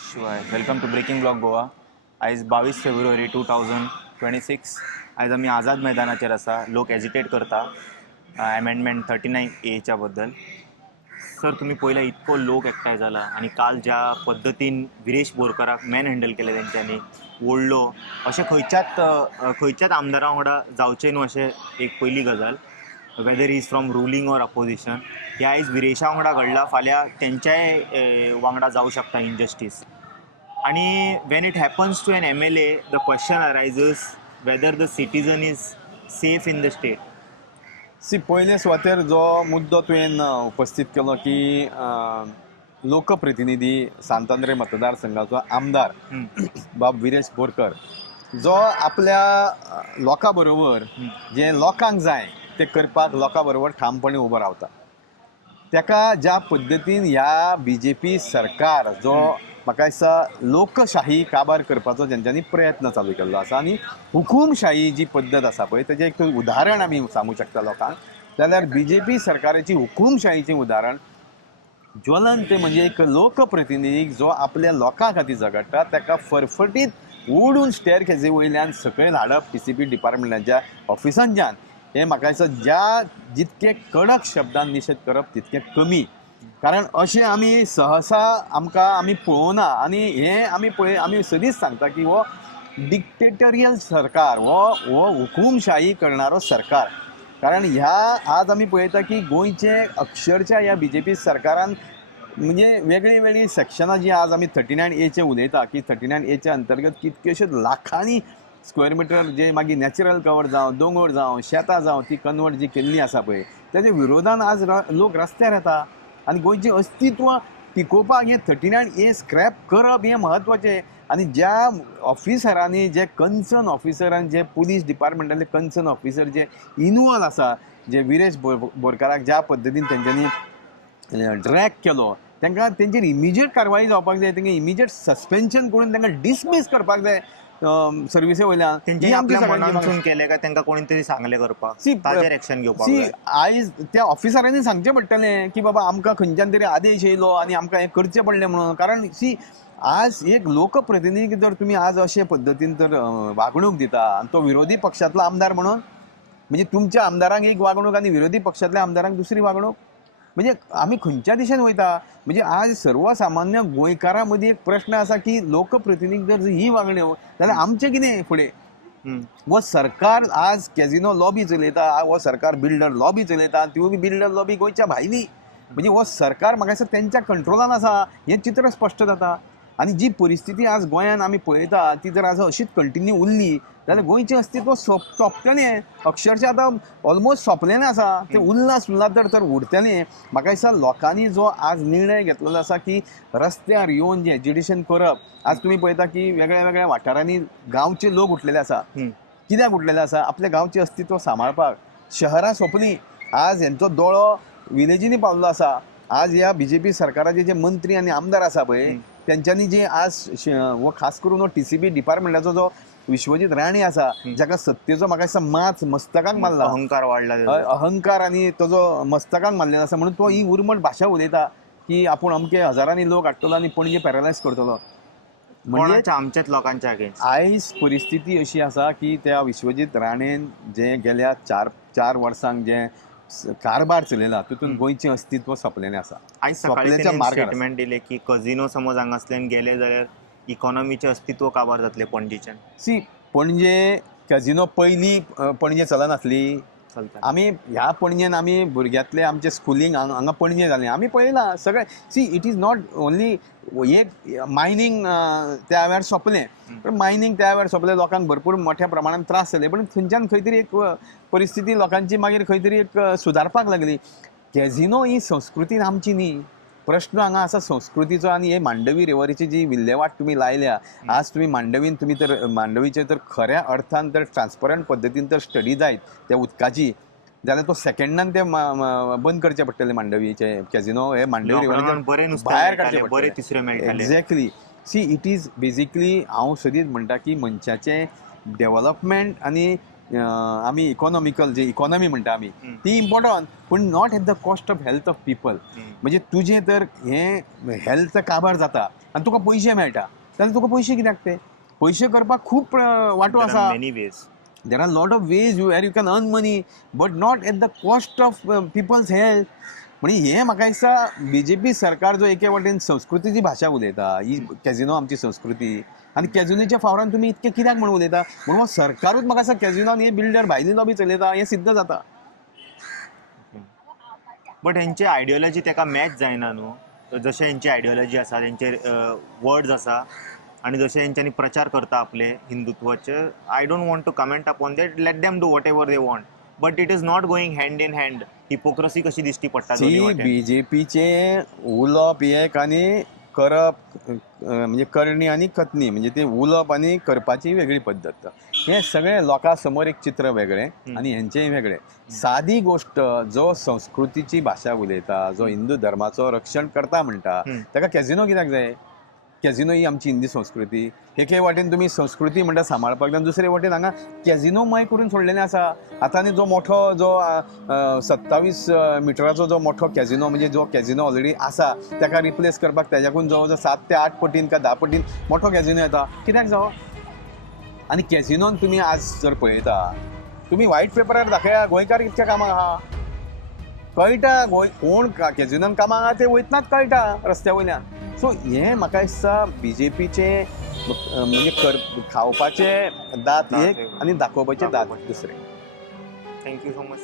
शिवाय welcome to breaking blog Goa. आयज 22 February 2026. आयज आमी आझाद मैदानाचेर आसा. लोक एजिटेट करता अमेंडमेंट 39A बद्दल. सर, तुम्ही पयला इतको लोक एकठांय जाला आनी काल ज्या पद्दतीन विरेश बोरकाराक मॅन हँडल केलें तेंच्यांनी ओडलो अशें खंयच्याच आमदारा वांगडा जावचें न्हू अशें एक पयली गजाल. Whether is from ruling or opposition. हे आयज विरेशा वांगडा घडला, फाल्यां तेंच्याय वांगडा जावं शकता इनजस्टीस. आणि when it happens to an MLA, the question arises whether the citizen is safe in the state. पयले सुवातेर जो मुद्दो तुवें उपस्थित केलो की लोकप्रतिनिधी सांतांद्रे मतदारसंघाचो आमदार बाब विरेश बोरकर जो आपल्या लोकां बरोबर जे लोकांक जाय ते करपाक लोकां बरोबर ठामपणे उबो रावता. ताका ज्या पद्दतीन ह्या BJP सरकार जो म्हाका दिसता लोकशाही काबार करपाचो जेंच्यांनी प्रयत्न चालू केल्लो आसा आनी हुकूमशाही जी पद्दत आसा पळय तेजें एक उदाहरण आमी सांगूं शकता लोकांक, जाल्यार BJP सरकाराची हुकूमशाहीचें उदाहरण ज्वलन ते म्हणजे एक लोकप्रतिनिधीक जो आपल्या लोकां खातीर झगडटा ताका फरफटीत ओडून स्टेअरकेजी वयल्यान सकयल हाडप TCP डिपार्टमेंटाच्या ऑफिसांच्यान हें म्हाका दिसता ज्या जितके कडक शब्दान निशेध करप तितके कमी. कारण अशें आमी सहसा आमी पळोवना आनी हें आमी सदींच सांगता की हो डिक्टेटोरियल सरकार हो हुकूमशाही करणारो सरकार. कारण ह्या आज आमी पळयता की गोंयचे अक्षरशः ह्या BJP सरकारान म्हणजे वेगळी वेगळी सेक्शनां जी आज आमी 39A उलयता की 39A अंतर्गत कितकेशेच लाखांनी स्क्वेअर मिटर जे मागीर नॅचरल कवर जावं दोंगर जावं शेतां जावं ती कन्वर्ट जी केल्ली आसा पळय तेज्या विरोधान आज लोक रस्त्यार येता आनी गोंयचें अस्तित्व टिकोवपाक हें 39A स्क्रॅप करप हें म्हत्वाचें. आनी ज्या ऑफिसरांनी जे कन्सर्न ऑफिसरान जे पुलीस डिपार्टमेंटातले कन्सर्न ऑफिसर जे इनवॉल्व आसा जे विरेश बोरकाराक ज्या पद्दतीन तेंच्यांनी ड्रॅग केलो तांकां तेंचेर इमिजिएट कारवाई जावपाक जाय. तांकां इमिजिएट सस्पेन्शन करून तांकां डिसमीस करपाक जाय सर्विसे वयल्यान. तेंच्यांनी आपल्या मनांतसून केलें काय तांकां कोणी तरी सांगलें करपाक ताजेर एक्शन घेवपाक जाय. आयज त्या ऑफिसरांनी सांगचें पडटलें की बाबा आमकां खंयच्यान तरी आदेश येयलो आनी आमकां हें करचें पडलें म्हणून. कारण आज एक लोकप्रतिनिधीक जर तुमी आज अशे पद्दतीन तर वागणूक दिता आनी तो विरोधी पक्षांतलो आमदार म्हणून म्हणजे तुमच्या आमदारांक एक वागणूक आनी विरोधी पक्षांतल्या आमदारांक दुसरी वागणूक म्हणजे आमी खंयच्या दिशेन वयता. म्हणजे आज सर्वसामान्य गोंयकारां मदीं एक प्रश्न आसा की लोकप्रतिनिधीक जर ही वागण्यो जाल्यार आमचें कितें फुडें. हो सरकार आज कॅझिनो लॉबी चलयता, हो सरकार बिल्डर लॉबी चलयता, त्यो बी बिल्डर लॉबी गोंयच्या भायली. म्हणजे हो सरकार म्हाका दिसता तेंच्या कंट्रोलान आसा हें चित्र स्पश्ट जाता. आनी जी परिस्थिती आज गोंयान आमी पळयता ती जर आज अशीच कंटिन्यू उरली जाल्यार गोंयचें अस्तित्व सोंपतलें. अक्षरशः आतां ऑलमोस्ट सोंपलेलें आसा. तें उल्हास तर उरतलें. म्हाका दिसता लोकांनी जो आज निर्णय घेतलेलो आसा की रस्त्यार येवन जें एजिटेशन करप. आज तुमी पळयता की वेगळ्या वेगळ्या वाठारांनी गांवचे लोक उठलेले आसा. कित्याक उठलेले आसा? आपल्या गांवचें अस्तित्व सांबाळपाक. शहरां सोंपलीं. आज हेंचो दोळो विलेजींनी पावल्लो आसा. आज ह्या BJP सरकाराचे जे मंत्री आनी आमदार आसा पळय तेंच्यांनी जे आज हो खास करून हो TCP डिपार्टमेंटाचो जो विश्वजीत राणे आसा जाका सत्तेचो म्हाका दिसता माच मस्तकाक मारला, अहंकार वाडला, अहंकार आनी ताजो मस्तकाक मारलेलो आसा म्हणून तो ही उर्मट भाशा उलयता की आपूण अमके हजारांनी लोक हाडटलो आनी पणजे पॅरलायज करतलो. म्हणजे आमच्याच लोकांच्या अगेन्स्ट आयज परिस्थिती अशी आसा की त्या विश्वजीत राणेन जे गेल्या चार वर्सांक जे कारभार चलयला तितून गोंयचें अस्तित्व सोंपलेलें आसा. आयज सकाळीं स्टेटमेंट दिलें की कजिनो समज हांगासल्यान गेले जाल्यार इकॉनॉमीचें अस्तित्व काबार जातलें पणजेच्यान. पणजे कॅझिनो पयलीं पणजे चलनासली. आमी ह्या पणजेन आमी भुरग्यांतले आमचें स्कुलींग हांगा पणजे जालें आमी पळयलां सगळें. इट इज नॉट ओन्ली एक मायनींग त्या वेळार सोंपलें पण मायनींग त्या वेळार सोंपलें लोकांक भरपूर मोठ्या प्रमाणान त्रास जाले पण थंयच्यान खंय तरी एक परिस्थिती लोकांची मागीर खंय तरी एक सुदारपाक लागली. कॅझिनो ही संस्कृती आमची न्ही. प्रश्न हांगा आसा संस्कृतीचो आनी हे मांडवी रिवरीची जी विल्हेवाट तुमी लायल्या आज तुमी मांडवीन तुमी तर मांडवीचे तर खऱ्या अर्थान तर ट्रान्सपरंट पद्दतीन तर स्टडी जायत त्या उदकाची जाल्यार तो सेकंडान ते बंद करचे पडटले मांडवीचे कॅझिनो हे मांडवी रिवरीचे भायर काडचे पडटले. एक्झॅक्टली. इट इज बेजिकली हांव सदींच म्हणटा की मनशाचें डेव्हलपमेंट आनी आमी इकॉनॉमिकल जे इकॉनॉमी म्हणटा आमी ती इम्पॉर्टंट, पूण not at the cost of health of people. म्हणजे तुजें तर हें हेल्थ काबार जाता आनी तुका पयशे मेळटा जाल्यार तुका पयशे कित्याक ते? पयशे करपाक खूब वाटो आसा. Many ways. There are a lot of ways where you can earn money, but not at the cost of people's health. म्हणजे हे म्हाका दिसता BJP सरकार जो एके वाटेन संस्कृतीची भाशा उलयता, ही कॅझिनो आमची संस्कृती, आनी कॅझिनोच्या फावरान तुमी इतके कित्याक म्हणून उलयता? म्हणून हो सरकारूच म्हाका दिसता कॅझिनोन हे बिल्डर भायली लॉबी चलयता हें सिद्ध जाता. बट हेंची आयडियोलॉजी तेका मॅच जायना न्हू. जशें हेंची आयडियोलॉजी आसा, तेंचे वर्ड्स आसा, आणि जसे यांच्यानी प्रचार करता आपले हिंदुत्वाचे, I don't want to comment upon that. Let them do whatever they want, but it is not going hand in hand. Hypocrisy कशी दिसती पडटा दोन्ही वाटेन. बीजेपीचे उलोवप एक आनी करप म्हणजे करणी आनी कथनी, म्हणजे ते उलोवप आनी करपाची वेगळी पद्दत. हे सगळे लोकां समोर एक चित्र वेगळें आनी हेंचेय वेगळें. सादी गोष्ट, जो संस्कृतीची भाशा उलयता, जो हिंदू धर्माचो रक्षण करता म्हणटा, ताका कॅझिनो कित्याक जाय? कॅझिनो ही आमची हिंदी संस्कृती. एके वाटेन तुमी संस्कृती म्हणटा सांबाळपाक जाय, दुसरे वाटेन हांगा कॅझिनोमय करून सोडलेलें आसा. आतां जो मोठो जो 27 मिटराचो जो मोठो कॅझिनो, म्हणजे जो कॅझिनो ऑलरेडी आसा ताका रिप्लेस करपाक त्याच्याकून जवळ जवळ 7 ते 8 पटीन का 10 पटीन मोठो कॅझिनो येता. कित्याक जावं? आनी कॅझिनोन तुमी आज जर पळयता, तुमी व्हायट पेपरार दाखया गोंयकार इतक्या कामाक आहा, कळटा गोंय कोण कॅझिनोन कामाक आहा ते वयतनाच कळटा रस्त्या वयल्यान. सो हें म्हाका दिसता बीजेपीचे म्हणजे खावपाचे दात एक आनी दाखोवपाचे दात दुसरे. Thank you so much.